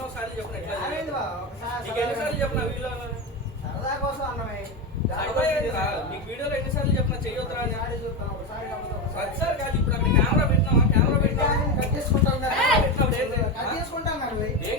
ఎన్నోసార్లు చెప్పిన వీడియో సరదా కోసం అన్నమే నీకు వీడియోలో ఎన్నిసార్లు చెప్పిన చెయ్యొద్దురా ఒకసారి కాదు ఇప్పుడు అక్కడ కెమెరా పెట్టినా కెమెరా పెట్టినా కట్ చేసుకుంటాం కట్ చేసుకుంటాం ఏం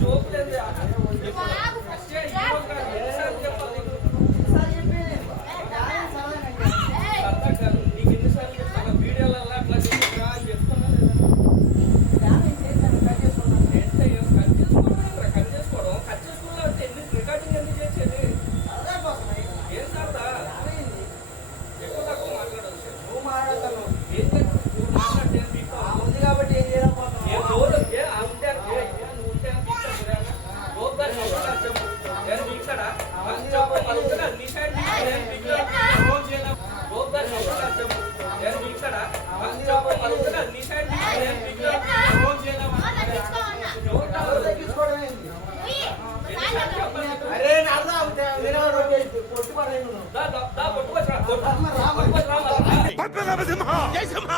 చూపలేదు రామ రామ జై సింహ.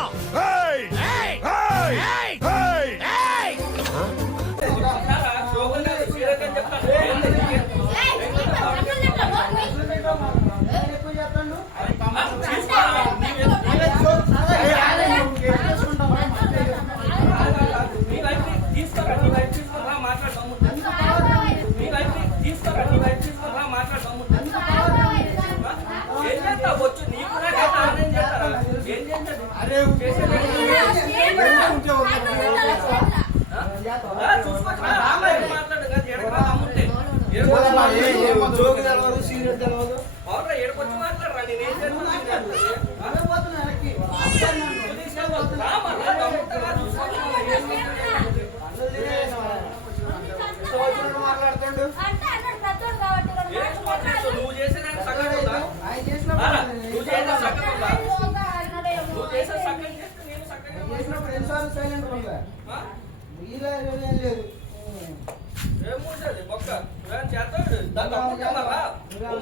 నువ్వు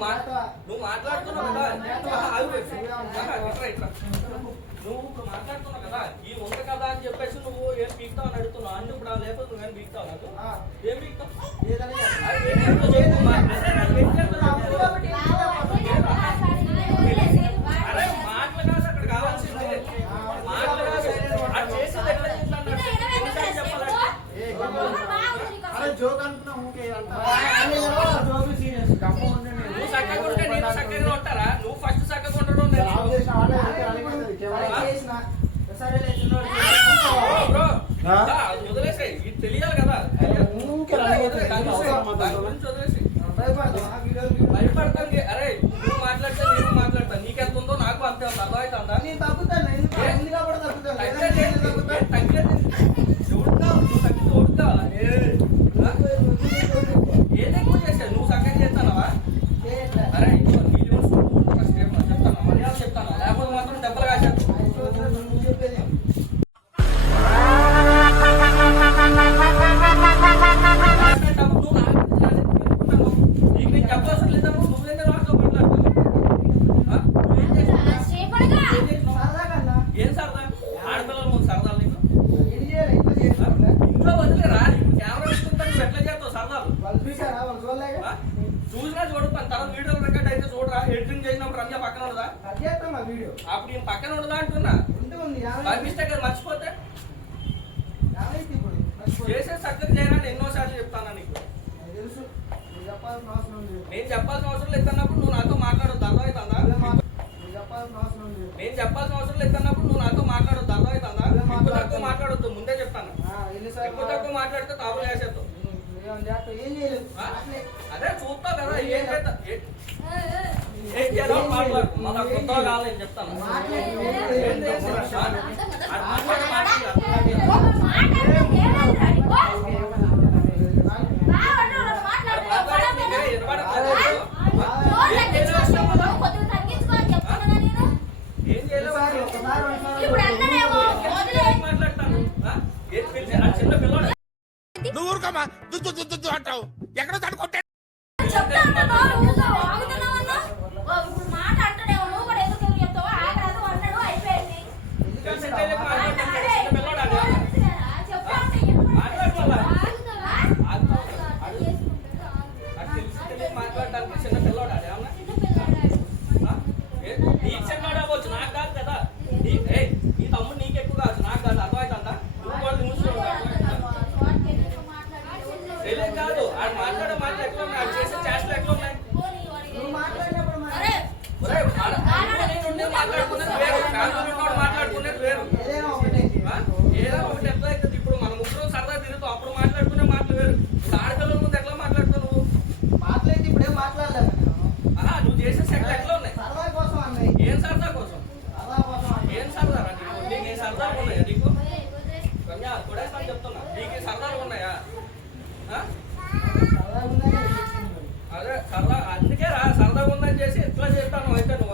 నువ్వు మాట్లాడుతున్నావు కదా నువ్వు ఇప్పుడు మాట్లాడుతున్నావు కదా ఈ ఉంది కదా అని చెప్పేసి నువ్వు ఏం పీక్తావు అని అడుగుతున్నావు అన్ని ఇప్పుడు లేకపోతే నువ్వేం పీక్తావు నాకు ఏం పీక్తావు మాటలు కాదు అక్కడ కావాల్సింది మాటలు కాదు అది జోక్ సీరియస్ డబ్బు ఉంది చక్కగా ఉంటే నేను ఉంటారా? నువ్వు ఫస్ట్ సరే నేను చెప్పాల్సిన అవసరం లేదు అన్నప్పుడు నువ్వు నాతో మాట్లాడొద్దు అర్థమవుతుందా? నేను చెప్పాల్సిన అవసరం లేదు. అన్నప్పుడు నువ్వు నాతో మాట్లాడొద్దు అర్థమవుతుందా? ఎక్కువ తక్కువ మాట్లాడొద్దు ముందే చెప్తాను. ఎక్కువ తక్కువ మాట్లాడితే తాగులు వేసేస్తావు అదే చూస్తావు కదా ఏం చేస్తా? ఏం కొత్త కావాలని చెప్తాను. మాట్లాడుకునేది వేరు. ఫ్యామిలీ మాట్లాడుకునేది వేరు. ఏదో ఒకటి ఎట్లా అవుతుంది ఇప్పుడు మన ముగ్గురు సరదా తిరుగుతాం. అప్పుడు మాట్లాడుకునే మాటలు వేరు. ఆడపిల్లల ముందు ఎట్లా మాట్లాడుతావు నువ్వు? మాట్లాడితే ఇప్పుడు మాట్లాడలేదు నువ్వు చేసే సెట్ ఎట్లా ఉన్నాయి? సరదా కోసం ఏం సరదా కోసం? ఏం సరదా నీకు? ఏ సరదాలు ఉన్నాయా నీకు? రమ్య కొడేస్తాను చెప్తున్నా. నీకు సరదాలు ఉన్నాయా? అదే సరదా. అందుకే రా సరదా ఉందని చేసి ఎట్లా చేస్తాను అయితే నువ్వు.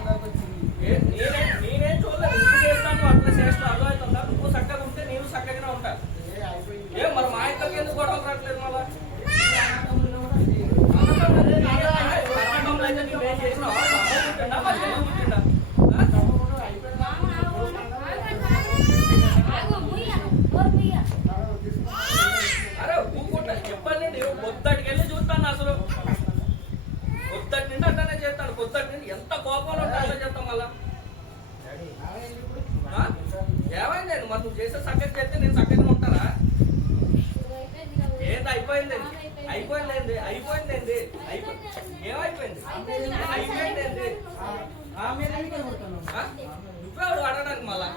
అయిపోయింది అయిపోయింది అయిపోయింది ఏమైపోయింది? అయిపోయింది. నువ్వెవడు అడగడానికి మళ్ళా?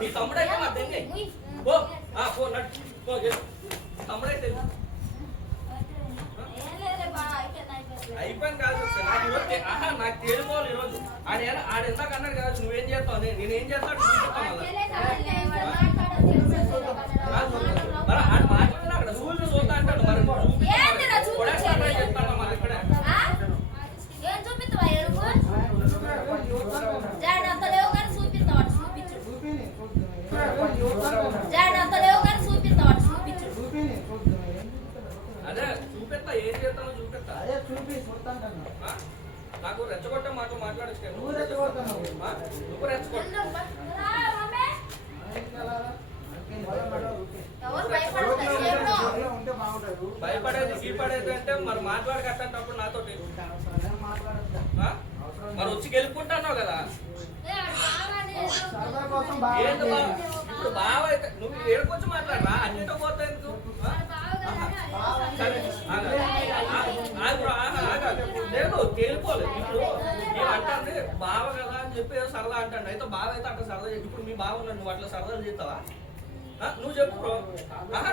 నీ తమ్ముడైతే మా దెంగి పో. పో నడు. పో తమ్ముడైతే. అయిపోయింది కాదు నాకు ఈరోజు ఆహా నాకు తేలిపోవాలి ఈరోజు. ఆడ ఆడ ఎందాక అన్నాడు కాదు నువ్వేం చేస్తావు? నేనేం చేస్తాడు నాకు రెచ్చగొట్ట మాతో మాట్లాడచ్చు నువ్వు రెచ్చగొడతావు. నువ్వు రెచ్చగొట్టావు భయపడేది భయపడేది అంటే మరి మాట్లాడకట్టేటప్పుడు నాతో మరి వచ్చి గెలుపుకుంటున్నావు కదా. ఇప్పుడు బావ అయితే నువ్వు ఏడుకొచ్చి మాట్లాడరా? అన్నింటితో పోతాయి తేలిపోలేదు. ఇప్పుడు మేము అంటే బావ కదా అని చెప్పి సరదా అంటాడు. అయితే బావ అయితే అట్లా సరదా ఇప్పుడు మీ బావ నువ్వు అట్లా సరదాలు చేస్తావా? నువ్వు చెప్పు బ్రో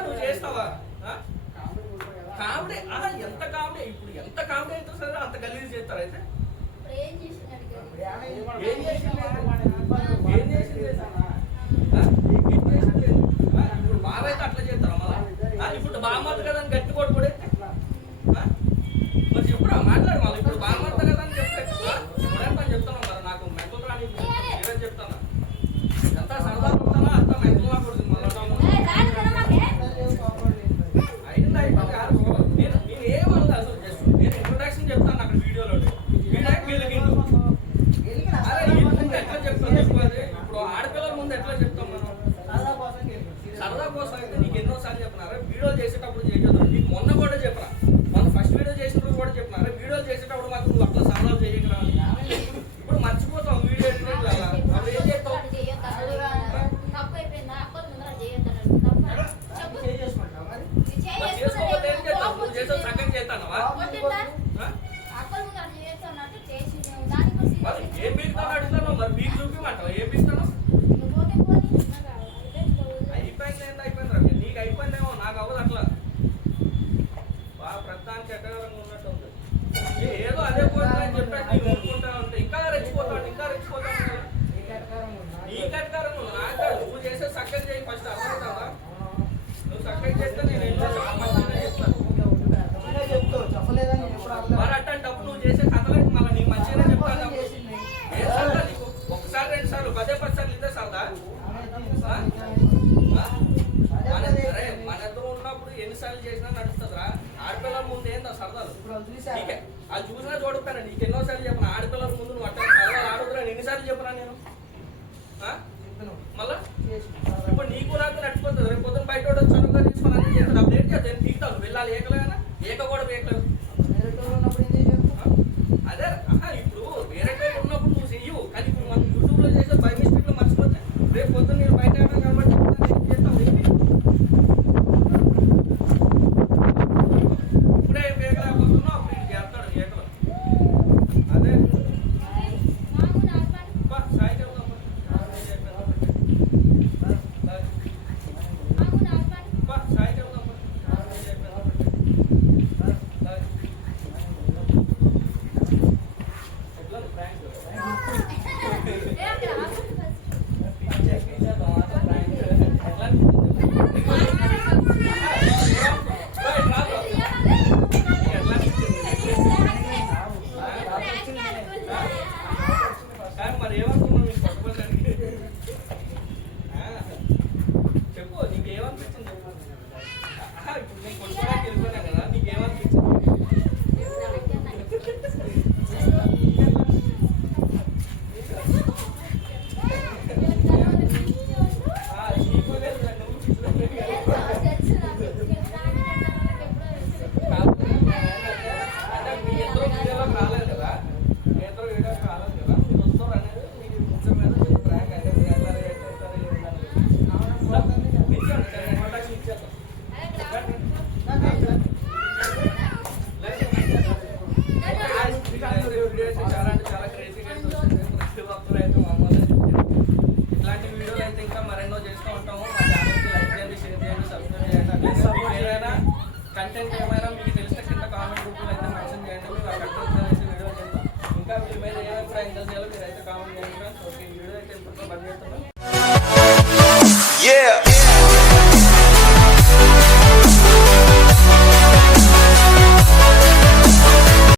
నువ్వు చేస్తావా? కామెడీ ఎంత కామెడీ ఇప్పుడు ఎంత కామెడీ అయితే సరే అంత గలీజ్ చేస్తారు అయితే. ఇప్పుడు బావ అయితే అట్లా చేస్తారా మళ్ళీ? ఇప్పుడు కదా గట్టి మరి ఏం పీకుతావు అడుగుతాను మరి పీకి చూపిమంటావు? ఏం పీకుతాను అయిపోయింది అయిపోయింది రా నీకు అయిపోయిందేమో నాకు అవ్వదు అట్లా. బాగా ప్రస్తుతానికి ఎక్కడానికి ఉన్నట్టు ఏదో అదే పోతుంది ఇంకా రెచ్చిపోతాడు ఇంకా రెచ్చిపోతాడు నీకు అధికారం ఉంది? నాకు నువ్వు చేసే సక్సెస్ చేయి ఫస్ట్. అర్థమవుతావా నువ్వు సక్సెస్ చేస్తే నేను ఎన్నో నువ్వు చేసే కథలకి మళ్ళీ నీ మంచిగా చెప్తాను ఒకసారి రెండు సార్లు పదే పది సార్లు ఇదే సరదా మన- అరే మన ఉన్నప్పుడు ఎన్నిసార్లు చేసినా నడుస్తుందిరా ఆడపిల్లల ముందు ఏందో సరదాలు నీకే అది చూసినా చూడకపోయినా నీకు ఎన్నోసార్లు చెప్పిన? ఆడపిల్లల ముందు నువ్వు అట్లా సరదాలు ఆడుతున్నా ఎన్నిసార్లు చెప్పినా నేను మళ్ళా ఇప్పుడు నీకు నాకు నడిచిపోతుంది రేపు పొద్దున బయట చనువుగా తీసుకొని అన్ని వెళ్ళాలి ఏకలేనా ఏక కూడా పీకలేవు వీడియో చేస్తాం చేయాలో మీరు అయితే కామెంట్ చేయండి ఓకే ఈ వీడియో అయితే ఇంతతో బంద్ చేస్తున్నాం